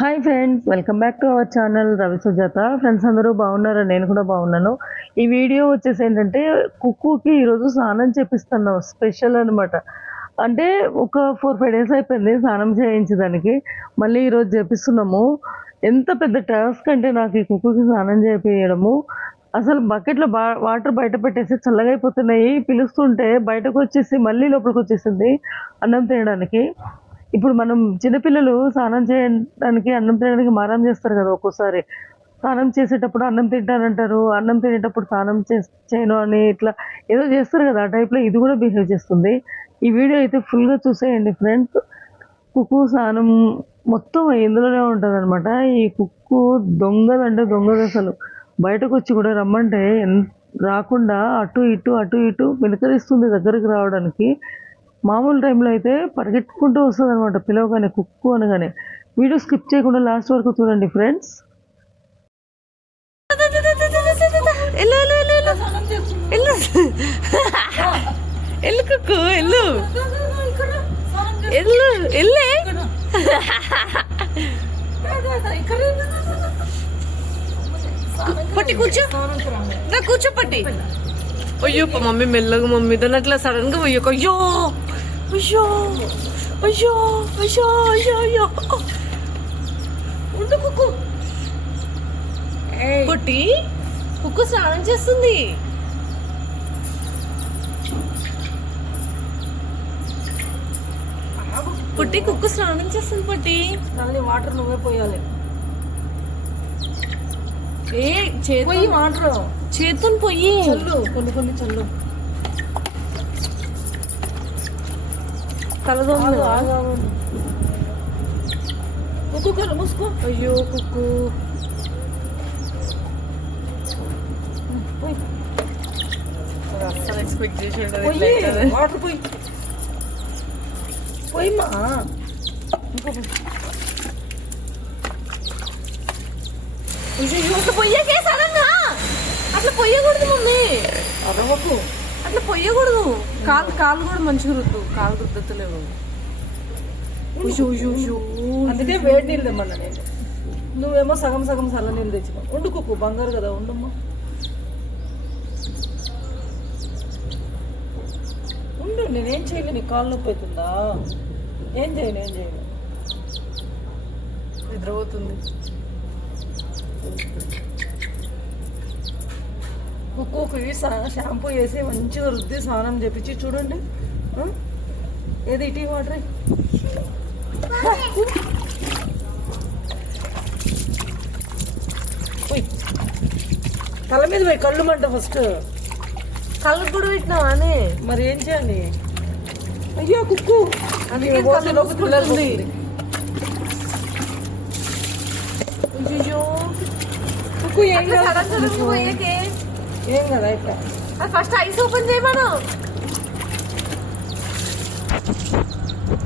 Hi friends, welcome back to our channel Ravi Sujatha. Friends అందరూ బాగున్నారా? నేను కూడా బాగున్నాను. ఈ వీడియో వచ్చేసి ఏంటంటే కుక్కుకి ఈరోజు స్నానం చేపిస్తున్నాం, స్పెషల్ అనమాట. అంటే ఒక 4-5 డేస్ అయిపోయింది స్నానం చేయించడానికి, మళ్ళీ ఈరోజు చేపిస్తున్నాము. ఎంత పెద్ద టాస్క్ అంటే నాకు ఈ కుక్కుకి స్నానం చేయించడము. అసలు బకెట్లో వాటర్ బయట పెట్టేసి చల్లగా అయిపోతున్నాయి, పిలుస్తుంటే బయటకు వచ్చేసి మళ్ళీ లోపలికి వచ్చేసింది అన్నం తినడానికి. ఇప్పుడు మనం చిన్నపిల్లలు స్నానం చేయడానికి, అన్నం తినడానికి మారం చేస్తారు కదా. ఒక్కోసారి స్నానం చేసేటప్పుడు అన్నం తింటానంటారు, అన్నం తినేటప్పుడు స్నానం చేయను అని ఇట్లా ఏదో చేస్తారు కదా. ఆ టైప్లో ఇది కూడా బిహేవ్ చేస్తుంది. ఈ వీడియో అయితే ఫుల్గా చూసేయండి ఫ్రెండ్స్. కుక్కు స్నానం మొత్తం ఇందులోనే ఉంటుంది అనమాట. ఈ కుక్కు దొంగలు అంటే దొంగలు, అసలు బయటకు వచ్చి కూడా రమ్మంటే రాకుండా అటు ఇటు అటు ఇటు వెనుకరిస్తుంది దగ్గరికి రావడానికి. మామూలు టైంలో అయితే పరిగెత్తుకుంటూ వస్తుంది అనమాట పిలవగానే, కుక్కు అనగానే. వీడియో స్కిప్ చేయకుండా లాస్ట్ వరకు చూడండి ఫ్రెండ్స్. ఎల్లు కుక్కు, ఎల్లు ఎల్లు ఎల్లే. పట్టి కూర్చో, నా కూర్చో పట్టి. అయ్యో మమ్మీ మెల్లగా, మమ్మీ దాని అట్లా సడన్ గా పోయో. అయ్యో అయ్యో అయ్యో అయ్యో అయ్యో అయ్యో. ఉండు కుక్కు. పొట్టి కుక్కు స్నానం చేస్తుంది. పొట్టి కుక్కు స్నానం చేస్తుంది. పొట్టి వాటర్ నువ్వే పోయాలి. ఏ చేతి వాటర్ చేతుని పొయ్యి చల్లు, కొన్ని చల్లు. తలదోమ కుక్కు కళ్ళు మూసుకో. అయ్యో కుక్కు. అసలు ఎక్స్పెక్ట్ చేసి వాటర్ పోయి పోయిమ్మా. అట్లా పొయ్యకే సడన్గా అట్లా పొయ్యకూడదు మమ్మీ. అరవకు, అట్లా పొయ్యకూడదు. కాలు కూడా మంచిగా రుద్దు, కాలు రుద్దలేవు. అందుకే వేడి నీళ్ళు తెమ్మన్నా నేను. నువ్వేమో సగం సగం చల్ల నీళ్ళు తెచ్చినావు. ఉండు కుక్కు, బంగారు కదా, ఉండమ్మా. ఉండు, నేనేం చేయలే. నీ కాలు నొప్పి అవుతుందా? ఏం చేయను. నిద్రపోతుంది. కుక్కుకి షాంపూ వేసి మంచిగా రుద్ది స్నానం చేపించి చూడండి. ఏది ఇటీ వాటర్ తల మీద పోయి కళ్ళు మంట. ఫస్ట్ కళ్ళు కూడా పెట్టినావా అని. మరి ఏం చేయాలి? అయ్యో కుక్కు, అయ్యో కుక్కు ఏం పొయ్యకే. ఏం కదా ఇట్లా. ఫస్ట్ ఐస్ ఓపెన్ చేయమను.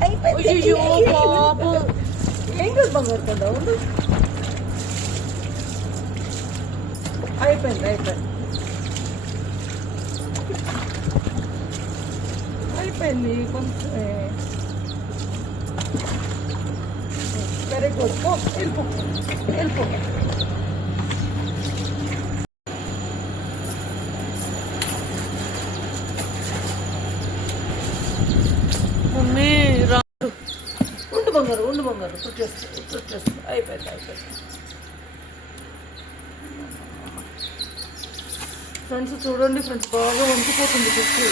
అయ్యో పాపం. ఏం కదా బంగారు కదా. ఉండు, అయిపోయింది. కొంచెం వెరీ గుడ్. వెళ్ళిపో. మమ్మీ రా. ఉండు బంగారు. తుట్టేస్తా. అయిపోయింది. ఫ్రెండ్స్ చూడండి ఫ్రెండ్స్, బాగా వంచిపోతుంది కుక్కు.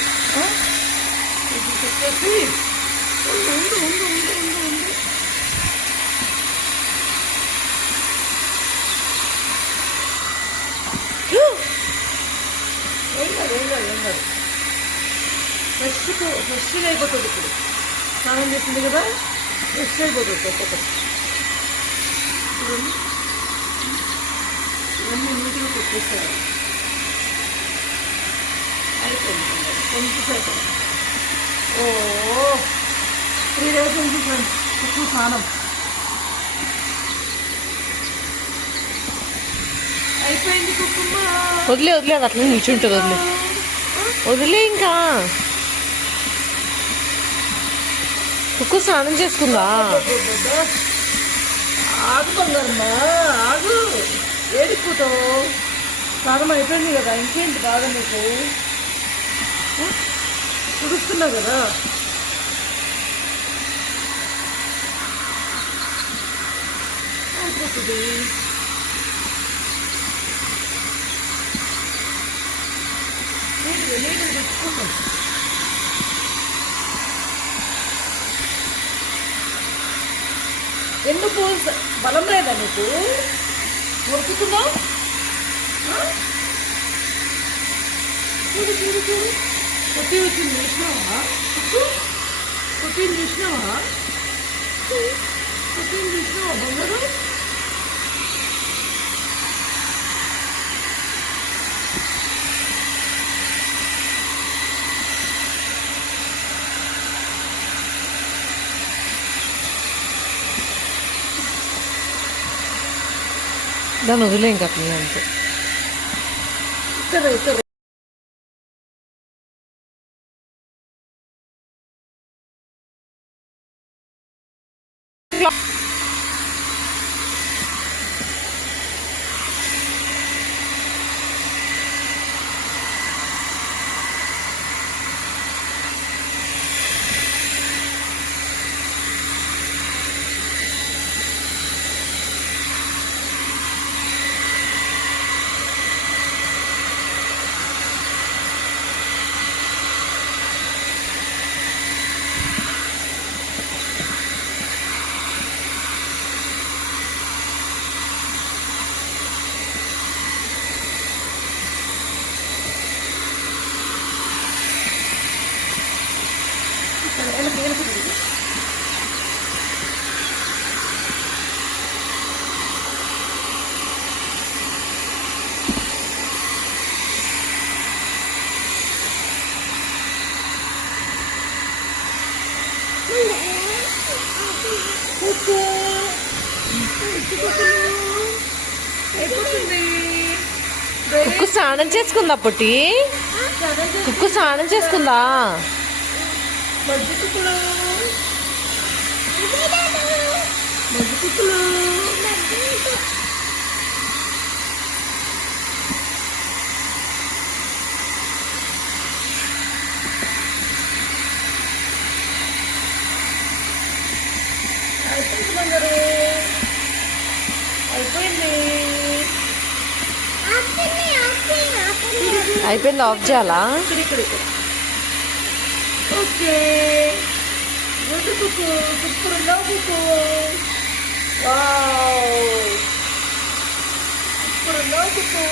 ఇది పెట్టేసి ఉండు. ఏం కాదు. ఫ్రెష్గా అయిపోతుంది. ఇప్పుడు స్నానం చేసింది కదా, ఫ్రెష్ అయిపోతుంది. ఒక్కొక్కటి చూడండి, ఇవన్నీ నీట్గా పెట్టేస్తారు. అయిపోయింది. కొంచెం 3 days నుంచి ఫ్రెండ్స్ కుక్కు స్నానం అయిపోయింది. కుక్కుమ్మ వదిలే అది అట్లా నిల్చుంటుంది. వదిలే ఇంకా. కుక్కు స్నానం చేసుకుందా? ఆగు బంగారమ్మా ఆగు, ఏడిపోతావు. స్నానం అయిపోయింది కదా, ఇంకేంటి బాధ నీకు? తుడుస్తున్నావు కదా. అయిపోతుంది. నీళ్ళు తెచ్చుకున్నాం. ఎందుకు బలం లేదా నీకు? మొరుకుతున్నావు? చూడు చూడు చూడు, కొట్టి వచ్చింది చూసినావా? కొట్టింది చూసినావా? కొట్టింది చూసినావా బంగారు? దాన్ని వదిలే ఇంకా అట్లనే అంతే. ఇక్కడ ఇక్కడ కుక్కు స్నానం చేసుకుందా పొట్టి? కుక్కు స్నానం చేసుకుందా? అయిపోయింది, ఆఫ్ చేయాలా? ఓకే, గుడ్ కుక్కు, సూపర్ ఉన్నావు కుక్కు. వావ్, సూపర్ ఉన్నావు కుక్కు.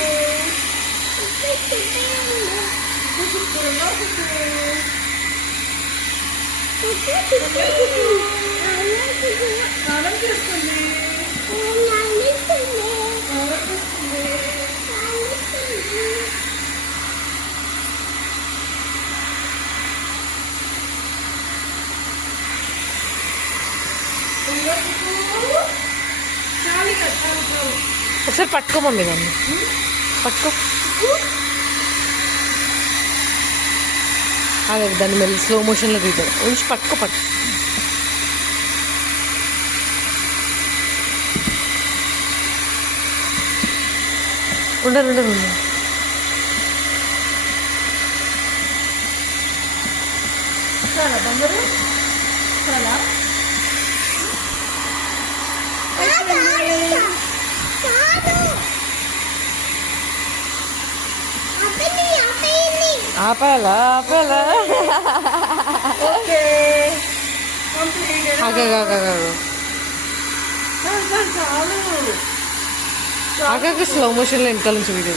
సూపర్ ఉన్నావు కుక్కు. స్నానం చేస్తుంది. ఒకసారి పట్టుకో మమ్మీ, దాన్ని పట్టుకో. అదే దాన్ని మళ్ళీ స్లో మోషన్లో తీద్దాం. ఉంచి పట్టుకో పట్టుకో. ఉండరు ఉండరు ఉండరు. చాలా బంగారు, చాలా ఆపాలా ఆపాలా? ఓకే, ఆగాక స్లో మోషన్లో వెనకాల నుంచి వీడియో.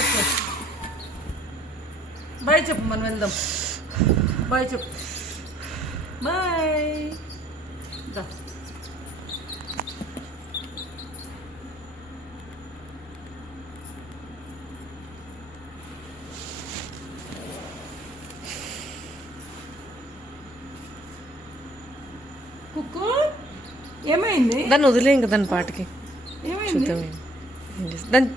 ఓకే, బాయ్ చెప్పు, మనం వెళ్దాం. బాయ్ చెప్పు, బాయ్. కుక్కు ఏమైంది? దాన్ని వదిలే ఇంకా దాని పాటికి ఏమైంది? చూద్దాం.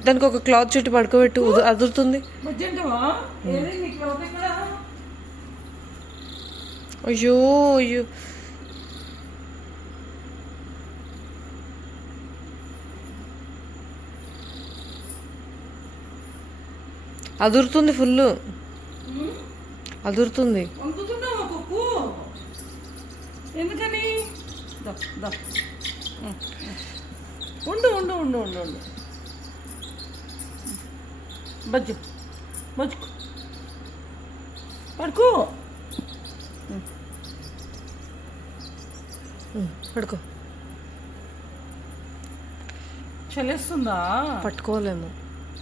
దానికి ఒక క్లాత్ చుట్టూ పడుకోబెట్టు, అదురుతుంది. బుజ్జంటవా ఏది నీకు లోపల ఇక్కడ అయ్యో అయ్యో, అదురుతుంది, ఫుల్ అదురుతుంది. వంకుతున్నావా కుక్కు? ఎందుకని? దా దా ఉండు ఉండు ఉండు ఉండు ఉండు బజ్జు బజ్జుకు పడుకో. పడుకో. చలేస్తుందా? పట్టుకోలేము.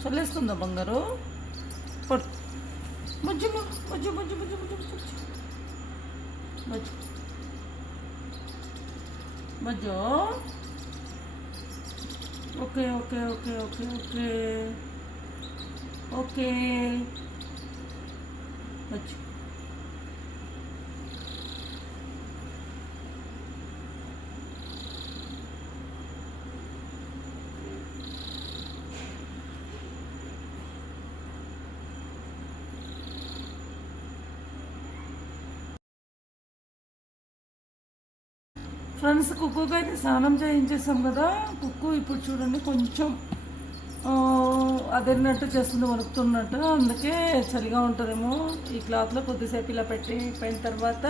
చల్లేస్తుందా బంగారు? పడు బజ్జు బజ్జు బజ్జు బజ్జు బజ్జు బజ్జు బజ్జు. Okay okay okay okay okay okay బజ్జు. ఫ్రెండ్స్ కుక్కుకి అయితే స్నానం చేయించేసాం కదా. కుక్కు ఇప్పుడు చూడండి కొంచెం అదిరినట్టు చేస్తుంది, వణుకుతున్నట్టు. అందుకే చలిగా ఉంటుందేమో. ఈ క్లాత్లో కొద్దిసేపు ఇలా పెట్టిన తర్వాత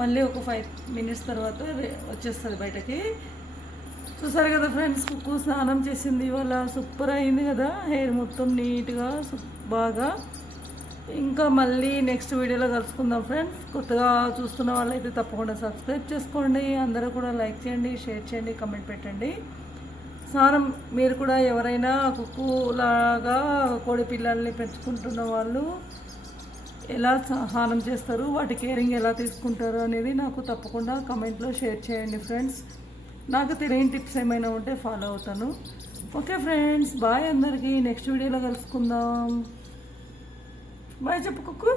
మళ్ళీ ఒక 5 minutes తర్వాత వచ్చేస్తుంది బయటకి. చూసారు కదా ఫ్రెండ్స్, కుక్కు స్నానం చేసింది ఇవాళ. సూపర్ అయింది కదా, హెయిర్ మొత్తం నీట్గా బాగా. ఇంకా మళ్ళీ నెక్స్ట్ వీడియోలో కలుసుకుందాం ఫ్రెండ్స్. కొత్తగా చూస్తున్న వాళ్ళైతే తప్పకుండా సబ్స్క్రైబ్ చేసుకోండి. అందరూ కూడా లైక్ చేయండి, షేర్ చేయండి, కమెంట్ పెట్టండి. స్నానం మీరు కూడా ఎవరైనా కుక్కులాగా కోడి పిల్లల్ని పెంచుకుంటున్న వాళ్ళు ఎలా స్నానం చేస్తారు, వాటి కేరింగ్ ఎలా తీసుకుంటారు అనేది నాకు తప్పకుండా కమెంట్లో షేర్ చేయండి ఫ్రెండ్స్. నాకు తెలియని టిప్స్ ఏమైనా ఉంటే ఫాలో అవుతాను. ఓకే ఫ్రెండ్స్, బాయ్ అందరికీ. నెక్స్ట్ వీడియోలో కలుసుకుందాం. బాయ్ చెప్పు కుక్కు,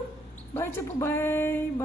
బాయ్ చెప్పు, బాయ్ బాయ్.